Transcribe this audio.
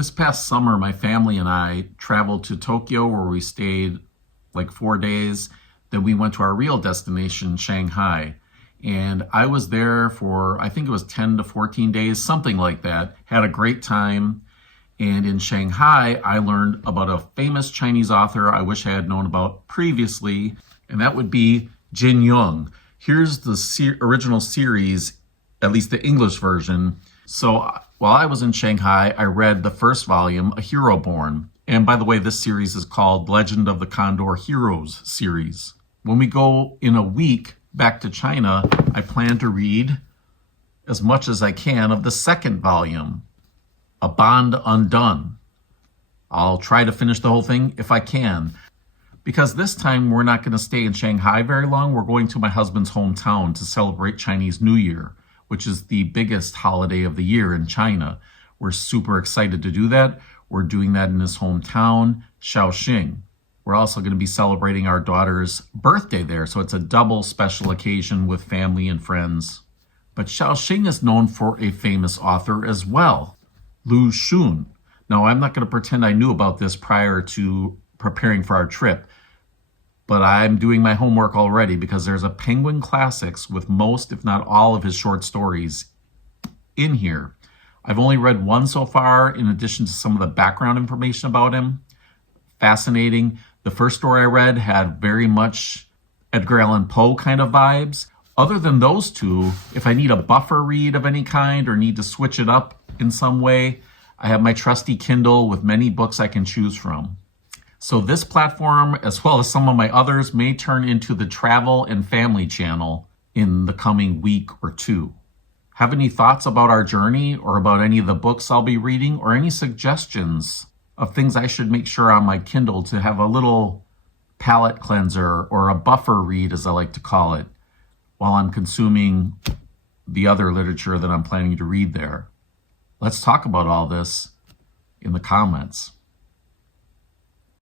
This past summer, my family and I traveled to Tokyo where we stayed like 4 days. Then we went to our real destination, Shanghai. And I was there for, I think it was 10 to 14 days, something like that. Had a great time. And in Shanghai, I learned about a famous Chinese author I wish I had known about previously, and that would be Jin Young. Here's the original series, at least the English version. So while I was in Shanghai, I read the first volume, A Hero Born. And by the way, this series is called Legend of the Condor Heroes series. When we go in a week back to China, I plan to read as much as I can of the second volume, A Bond Undone. I'll try to finish the whole thing if I can, because this time we're not going to stay in Shanghai very long. We're going to my husband's hometown to celebrate Chinese New Year, which is the biggest holiday of the year in China. We're super excited to do that. We're doing that in his hometown, Shaoxing. We're also going to be celebrating our daughter's birthday there, so it's a double special occasion with family and friends. But Shaoxing is known for a famous author as well, Lu Xun. Now, I'm not going to pretend I knew about this prior to preparing for our trip, but I'm doing my homework already because there's a Penguin Classics with most, if not all, of his short stories in here. I've only read one so far, in addition to some of the background information about him. Fascinating. The first story I read had very much Edgar Allan Poe kind of vibes. Other than those two, if I need a buffer read of any kind or need to switch it up in some way, I have my trusty Kindle with many books I can choose from. So this platform, as well as some of my others, may turn into the travel and family channel in the coming week or two. Have any thoughts about our journey or about any of the books I'll be reading, or any suggestions of things I should make sure on my Kindle to have a little palate cleanser or a buffer read, as I like to call it, while I'm consuming the other literature that I'm planning to read there? Let's talk about all this in the comments.